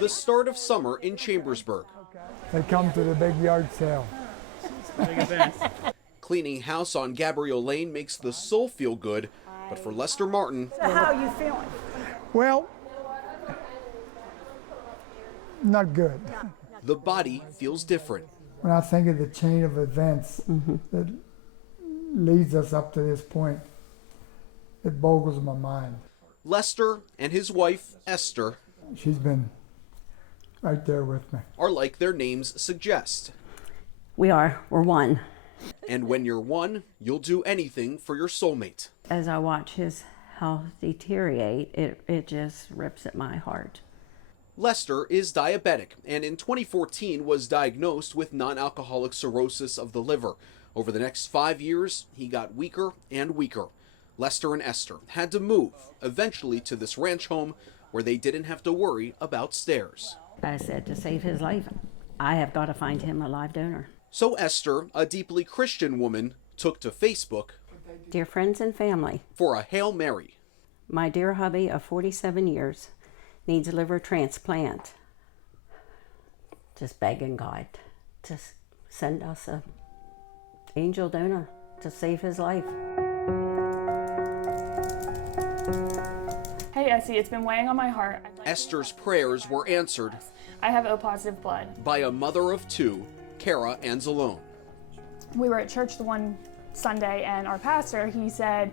The start of summer in Chambersburg. They come to the big yard sale. Cleaning house on Gabrielle Lane makes the soul feel good, but for Lester Martin... So how are you feeling? Well, not good. The body feels different. When I think of the chain of events that leads us up to this point, it boggles my mind. Lester and his wife, Esther, she's been right there with me, are like their names suggest. We're one. And when you're one, you'll do anything for your soulmate. As I watch his health deteriorate, it just rips at my heart. Lester is diabetic and in 2014 was diagnosed with non-alcoholic cirrhosis of the liver. Over the next 5 years, he got weaker and weaker. Lester and Esther had to move, eventually to this ranch home where they didn't have to worry about stairs. I said, to save his life, I have got to find him a live donor. So Esther, a deeply Christian woman, took to Facebook, Dear friends and family, for a Hail Mary. My dear hubby of 47 years needs a liver transplant. Just begging God to send us an angel donor to save his life. Hey Essie, it's been weighing on my heart. Esther's prayers were answered. I have O positive blood. By a mother of two, Kara Anzalone. We were at church the one Sunday and our pastor, he said,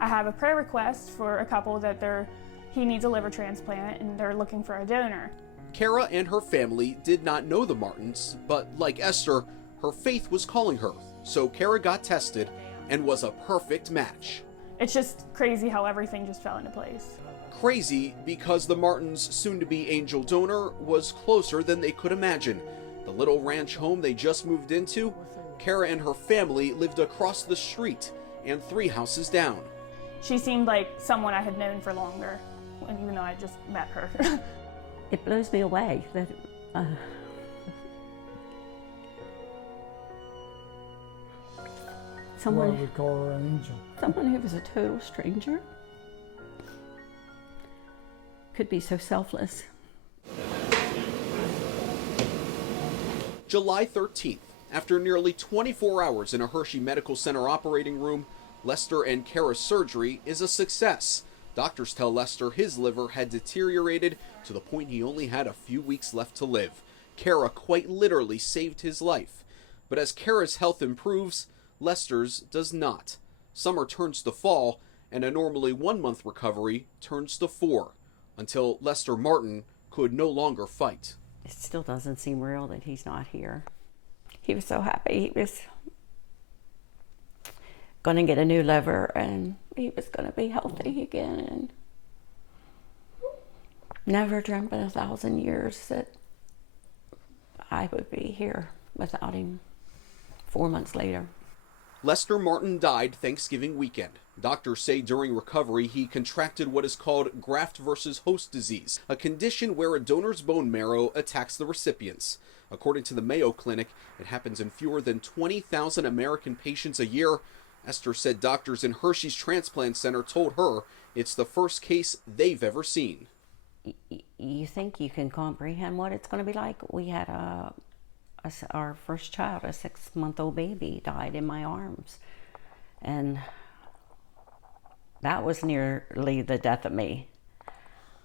I have a prayer request for a couple that he needs a liver transplant and they're looking for a donor. Kara and her family did not know the Martins, but like Esther, her faith was calling her. So Kara got tested and was a perfect match. It's just crazy how everything just fell into place. Crazy because the Martins' soon-to-be angel donor was closer than they could imagine. The little ranch home they just moved into, Kara and her family lived across the street and 3 houses down. She seemed like someone I had known for longer, even though I just met her. It blows me away that Why we call her an angel. Someone who was a total stranger could be so selfless. July 13th, after nearly 24 hours in a Hershey Medical Center operating room, Lester and Kara's surgery is a success. Doctors tell Lester his liver had deteriorated to the point he only had a few weeks left to live. Kara quite literally saved his life. But as Kara's health improves, Lester's does not. Summer turns to fall, and a normally 1-month recovery turns to 4, until Lester Martin could no longer fight. It still doesn't seem real that he's not here. He was so happy. He was going to get a new liver and he was going to be healthy again. And never dreamt in 1,000 years that I would be here without him 4 months later. Lester Martin died Thanksgiving weekend. Doctors say during recovery he contracted what is called graft versus host disease, a condition where a donor's bone marrow attacks the recipients. According to the Mayo Clinic, it happens in fewer than 20,000 American patients a year. Esther said doctors in Hershey's Transplant Center told her it's the first case they've ever seen. You think you can comprehend what it's going to be like? We had our first child, a 6-month-old baby, died in my arms. And that was nearly the death of me.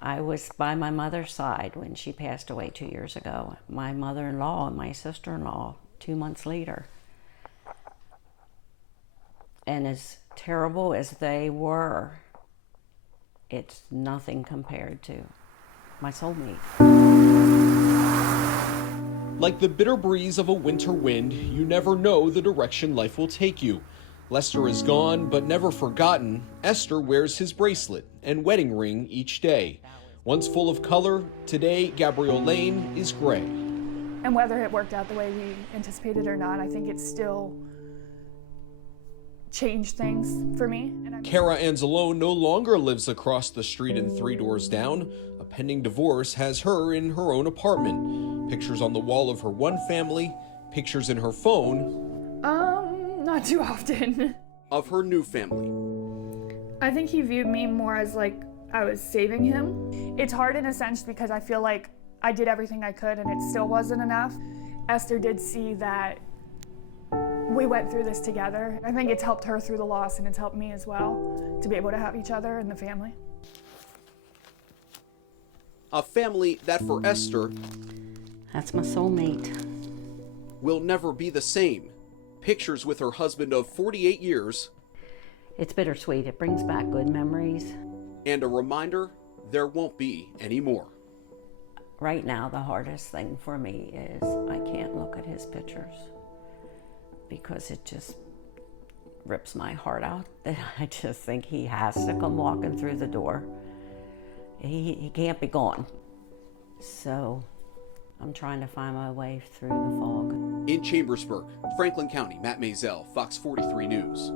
I was by my mother's side when she passed away 2 years ago. My mother-in-law and my sister-in-law 2 months later. And as terrible as they were, it's nothing compared to my soulmate. Like the bitter breeze of a winter wind, you never know the direction life will take you. Lester is gone, but never forgotten. Esther wears his bracelet and wedding ring each day. Once full of color, today Gabrielle Lane is gray. And whether it worked out the way we anticipated or not, I think it still changed things for me. Kara Anzalone no longer lives across the street and 3 doors down. A pending divorce has her in her own apartment. Pictures on the wall of her one family, pictures in her phone. Not too often. Of her new family. I think he viewed me more as like I was saving him. It's hard in a sense because I feel like I did everything I could and it still wasn't enough. Esther did see that we went through this together. I think it's helped her through the loss and it's helped me as well to be able to have each other and the family. A family that for Esther That's my soulmate. will never be the same. Pictures with her husband of 48 years It's bittersweet. It brings back good memories. and a reminder there won't be any more. Right now, the hardest thing for me is I can't look at his pictures because it just rips my heart out. I just think he has to come walking through the door. He can't be gone. So I'm trying to find my way through the fog. In Chambersburg, Franklin County, Matt Maisel, Fox 43 News.